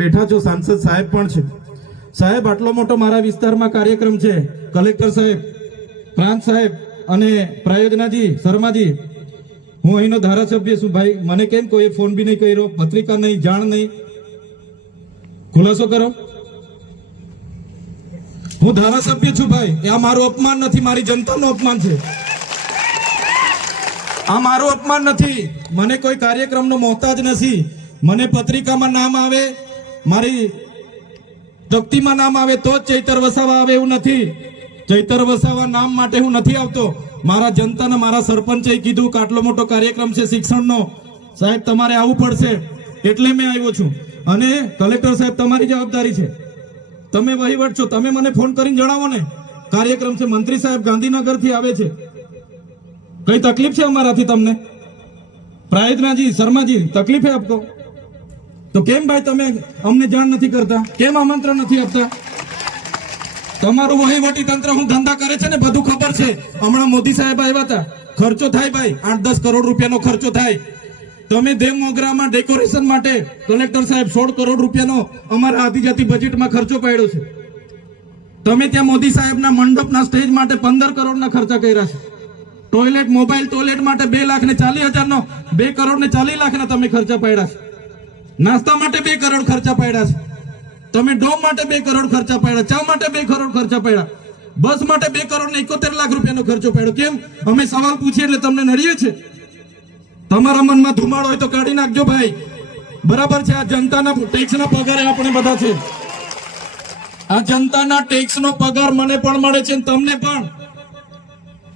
બેઠા છો સાંસદ સાહેબ પણ છે સાહેબ આટલો મોટો મારા વિસ્તારમાં કાર્યક્રમ છે કલેક્ટર સાહેબ પ્રાંત સાહેબ અને પ્રાયોજનાજી શર્માજી હું અહીંનો ધારાસભ્ય છું ભાઈ મને કેમ કોઈ ફોન બી નહીં કર્યો પત્રિકા નહીં જાણ નહીં ખુલાસો કરો હું ધારાસભ્ય છું ભાઈ આ મારું અપમાન નથી મારી જનતાનું અપમાન છે આ મારું અપમાન નથી મને કોઈ કાર્યક્રમનો મોહતાજ નથી મને પત્રિકામાં નામ આવે મારી તકતીમાં નામ આવે તો જ ચૈતર વસાવા આવે એવું નથી ચૈતર વસાવા નામ માટે હું નથી આવતો મારા જનતાને મારા સરપંચે કીધું કે આટલો મોટો કાર્યક્રમ છે શિક્ષણનો સાહેબ તમારે આવવું પડશે એટલે મેં આવ્યો છું અને કલેક્ટર સાહેબ તમારી જવાબદારી છે તમે વહીવટ છો તમે મને ફોન કરીને જણાવો ને કાર્યક્રમ છે મંત્રી સાહેબ ગાંધીનગરથી આવે છે કઈ તકલીફ છે અમારાથી તમને પ્રાયતનાજી શર્માજી તકલીફે આપતો તો કેમ ભાઈ તમે અમને જાણ નથી કરતા કેમ આમંત્રણ નથી આપતા તમારું વહીવટી તંત્ર હું ધંધા કરે છે ને બધું ખબર છે હમણાં મોદી સાહેબ આવ્યા હતા ખર્ચો થાય ભાઈ આઠ દસ કરોડ રૂપિયાનો ખર્ચો થાય તમે દેવમોગરામાં ડેકોરેશન માટે કલેક્ટર સાહેબ સોળ કરોડ રૂપિયાનો અમારા આદિજાતિ બજેટમાં ખર્ચો પાડ્યો છે તમે ત્યાં મોદી સાહેબના મંડપના સ્ટેજ માટે પંદર કરોડના ખર્ચા કર્યા છે ટોયલેટ મોબાઈલ ટોયલેટ માટે બે લાખ ને ચાલીસ હજારનો બે કરોડ ને ચાલીસ લાખના તમે ખર્ચા પાડ્યા છે નાસ્તા માટે બે કરોડ ખર્ચા પડ્યા છે તમે ડોમ માટે બે કરોડ ખર્ચા પડ્યા ચા માટે બે કરોડ ખર્ચા પડ્યા બસ માટે બે કરોડ ને એકોતેર લાખ રૂપિયાનો ખર્ચો પડ્યો કેમ અમે સવાલ પૂછીએ એટલે તમને નડીએ છે તમારા મનમાં ધુમાડો હોય તો કાઢી નાખજો ભાઈ બરાબર છે આ જનતાના ટેક્સના પગારે આપણે બધા છે આ જનતાના ટેક્સનો પગાર મને પણ મળે છે તમને પણ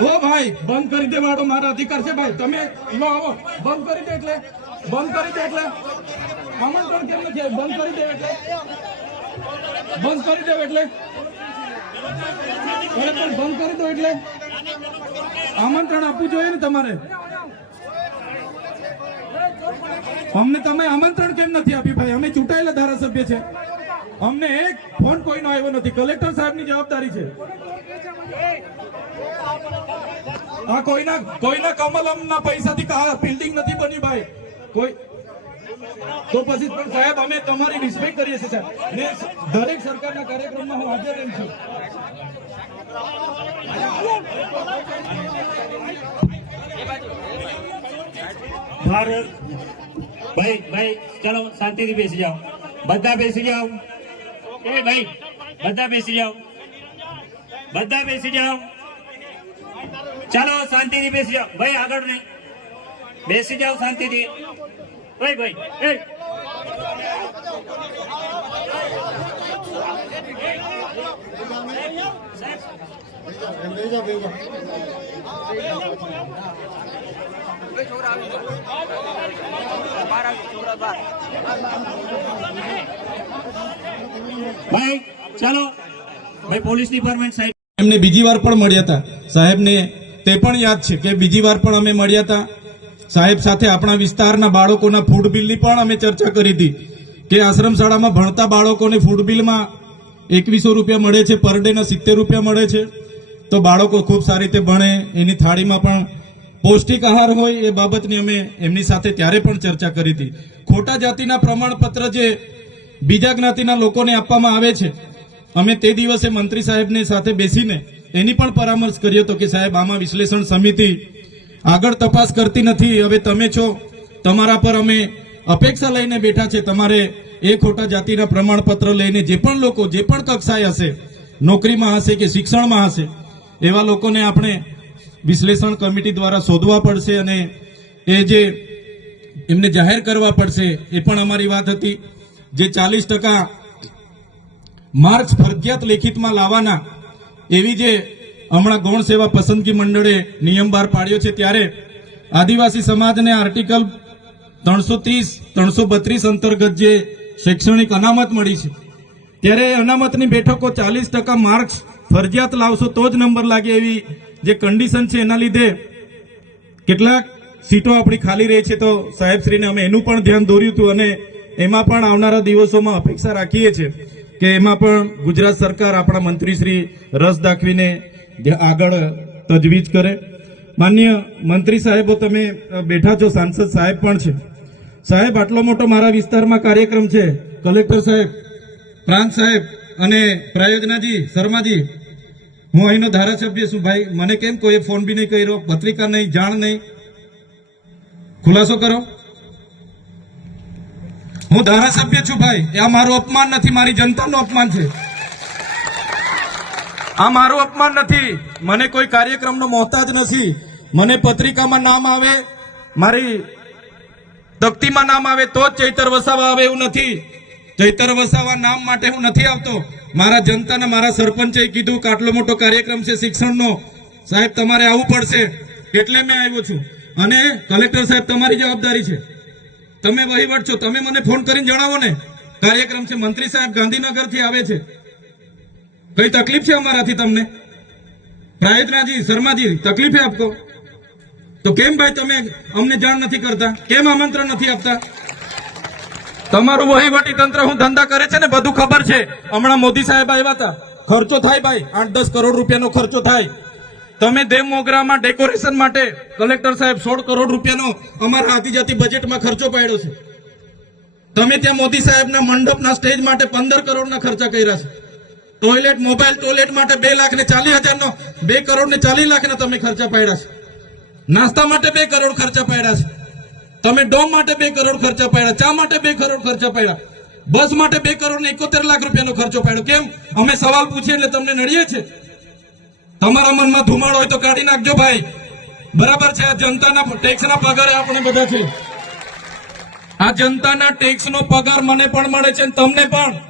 ઓ ભાઈ બંધ કરી દે મારો મારા અધિકાર છે ભાઈ તમે લો આવો બંધ કરી દે એટલે બંધ કરી દે એટલે કમેન્ટ કર કેમ નથી બંધ કરી દે એટલે બંધ કરી દે એટલે પણ બંધ કરી દો એટલે આમંત્રણ આપવું જોઈએ ને તમારે અમને તમે આમંત્રણ કેમ નથી આપ્યું ભાઈ અમે ચૂંટાયેલા ધારાસભ્ય છે અમને એક ફોન કોઈનો આવ્યો નથી કલેક્ટર સાહેબની જવાબદારી છે આ કોઈના કોઈના કમલમના પૈસાથી કા બિલ્ડિંગ નથી બની ભાઈ કોઈ તો પછી પણ સાહેબ અમે તમારી રિસ્પેક્ટ કરીએ છીએ સાહેબ ને દરેક સરકારના કાર્યક્રમમાં હું હાજર રહી છું ભારત ભાઈ ભાઈ ચલો શાંતિથી બેસી જાઓ બધા બેસી જાઓ એ ભાઈ બધા બેસી જાઓ બધા બેસી જાઓ ચાલો શાંતિથી બેસી જાઓ ભાઈ આગળ નહીં બેસી જાઓ શાંતિથી ભાઈ ભાઈ એ સાહેબ ભાઈ ચાલો સાહેબ એમને બીજી વાર પણ મળ્યા હતા સાહેબને તે પણ યાદ છે કે બીજી વાર પણ અમે મળ્યા હતા સાહેબ સાથે આપણા વિસ્તારના બાળકોના ફૂડ બિલની પણ અમે ચર્ચા કરી હતી કે આશ્રમ શાળામાં ભણતા બાળકોને ફૂડ બિલમાં એકવીસો રૂપિયા મળે છે પર ડેના સિત્તેર રૂપિયા મળે છે તો બાળકો ખૂબ સારી રીતે ભણે એની થાળીમાં પણ પૌષ્ટિક આહાર હોય એ બાબતની અમે એમની સાથે ત્યારે પણ ચર્ચા કરી હતી ખોટા જાતિના પ્રમાણપત્ર જે બીજા જ્ઞાતિના લોકોને આપવામાં આવે છે અમે તે દિવસે મંત્રી સાહેબને સાથે બેસીને એની પણ પરામર્શ કર્યો હતો કે સાહેબ આમાં વિશ્લેષણ સમિતિ આગળ તપાસ કરતી નથી હવે તમે છો તમારા પર અમે અપેક્ષા લઈને બેઠા છે તમારે એ ખોટા જાતિના પ્રમાણપત્ર લઈને જે પણ લોકો જે પણ કક્ષાએ હશે નોકરીમાં હશે કે શિક્ષણમાં હશે એવા લોકોને આપણે વિશ્લેષણ કમિટી દ્વારા શોધવા પડશે અને એ જે એમને જાહેર કરવા પડશે એ પણ અમારી વાત હતી જે ચાલીસ ટકા માર્ક્સ ફરજિયાત લેખિતમાં લાવવાના એવી જે હમણાં ગૌણ સેવા પસંદગી મંડળે નિયમ બહાર પાડ્યો છે ત્યારે આદિવાસી સમાજને આર્ટિકલ ત્રણસો ત્રીસ ત્રણસો બત્રીસ અંતર્ગત જે શૈક્ષણિક અનામત મળી છે ત્યારે અનામતની બેઠકો ચાલીસ ટકા માર્ક્સ ફરજિયાત લાવશો તો જ નંબર લાગે એવી જે કન્ડિશન છે એના લીધે કેટલાક સીટો આપણી ખાલી રહી છે તો સાહેબશ્રીને અમે એનું પણ ધ્યાન દોર્યું હતું અને એમાં પણ આવનારા દિવસોમાં અપેક્ષા રાખીએ છીએ કે એમાં પણ ગુજરાત સરકાર આપણા મંત્રીશ્રી રસ દાખવીને આગળ તજવીજ કરે માન્ય મંત્રી સાહેબો તમે બેઠા છો સાંસદ સાહેબ પણ છે સાહેબ આટલો મોટો મારા વિસ્તારમાં કાર્યક્રમ છે કલેક્ટર સાહેબ પ્રાંત સાહેબ અને પ્રયોજનાજી શર્માજી હું અહીંનો ધારાસભ્ય છું ભાઈ મને કેમ કોઈએ ફોન બી નહીં કર્યો પત્રિકા નહીં જાણ નહીં ખુલાસો કરો હું ધારાસભ્ય છું ભાઈ આ મારું અપમાન નથી મારી જનતાનું અપમાન છે આ મારું અપમાન નથી મને કોઈ કાર્યક્રમનો મોહતાજ નથી મને પત્રિકામાં નામ આવે મારી તકતીમાં નામ આવે તો જ ચૈતર વસાવા આવે એવું નથી ચૈતર વસાવા નામ માટે હું નથી આવતો મારા જનતાના મારા સરપંચે કીધું કે આટલો મોટો કાર્યક્રમ છે શિક્ષણનો સાહેબ તમારે આવવું પડશે એટલે મેં આવ્યો છું અને કલેક્ટર સાહેબ તમારી જવાબદારી છે તમે વહીવટ છો તમે મને ફોન કરીને જણાવો ને કાર્યક્રમ છે મંત્રી સાહેબ ગાંધીનગરથી આવે છે કઈ તકલીફ છે અમારાથી તમને પ્રાયતનાજી શર્માજી તકલીફે આપકો તો કેમ ભાઈ તમે અમને જાણ નથી કરતા કેમ આમંત્રણ નથી આપતા તમારું વહીવટી તંત્ર હું ધંધા કરે છે ને બધું ખબર છે હમણાં મોદી સાહેબ આવ્યા હતા ખર્ચો થાય ભાઈ આઠ દસ કરોડ રૂપિયાનો ખર્ચો થાય તમે દેવ મોગરામાં ડેકોરેશન માટે કલેક્ટર સાહેબ સોળ કરોડ રૂપિયાનો અમારા આદિજાતિ બજેટમાં ખર્ચો પાડ્યો છે તમે ત્યાં મોદી સાહેબના મંડપના સ્ટેજ માટે પંદર કરોડના ખર્ચા કર્યા છે ટોયલેટ મોબાઈલ ટોયલેટ માટે બે લાખ ને ચાલીસ હજારનો બે કરોડ ને ચાલીસ લાખના તમે ખર્ચા પાડ્યા છે નાસ્તા માટે બે કરોડ ખર્ચા પાડ્યા છે તમે ડોમ માટે બે કરોડ ખર્ચા પાડ્યા ચા માટે બે કરોડ ખર્ચા પાડ્યા બસ માટે બે કરોડ એકોતેર લાખ રૂપિયાનો ખર્ચો પાડ્યો કેમ અમે સવાલ પૂછીએ એટલે તમને નડીએ છે તમારા મનમાં ધુમાડો હોય તો કાઢી નાખજો ભાઈ બરાબર છે આ જનતાના ટેક્સના પગારે આપણે બધા છે આ જનતાના ટેક્સ નો પગાર મને પણ મળે છે તમને પણ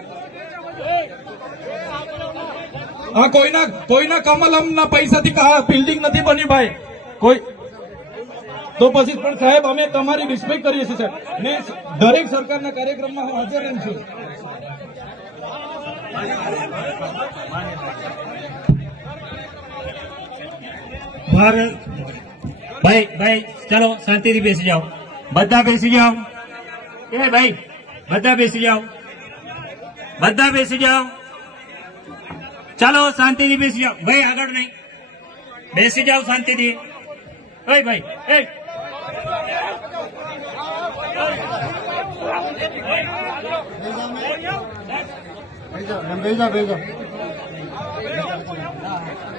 હા કોઈના કોઈના કમલમના પૈસાથી બિલ્ડિંગ નથી બની ભાઈ કોઈ તો પછી પણ સાહેબ અમે તમારી રિસ્પેક્ટ કરીએ છીએ સાહેબ મેં દરેક સરકારના કાર્યક્રમમાં હું હાજર રહું છું ભાઈ ભાઈ ચલો શાંતિથી બેસી જાઓ બધા બેસી જાઓ એ ભાઈ બધા બેસી જાઓ બધા બેસી જાઓ ચાલો શાંતિથી બેસી જાઓ ભાઈ આગળ નહીં બેસી જાઓ શાંતિથી ભાઈ ભાઈ એ ભેજા ભેજા ભેજા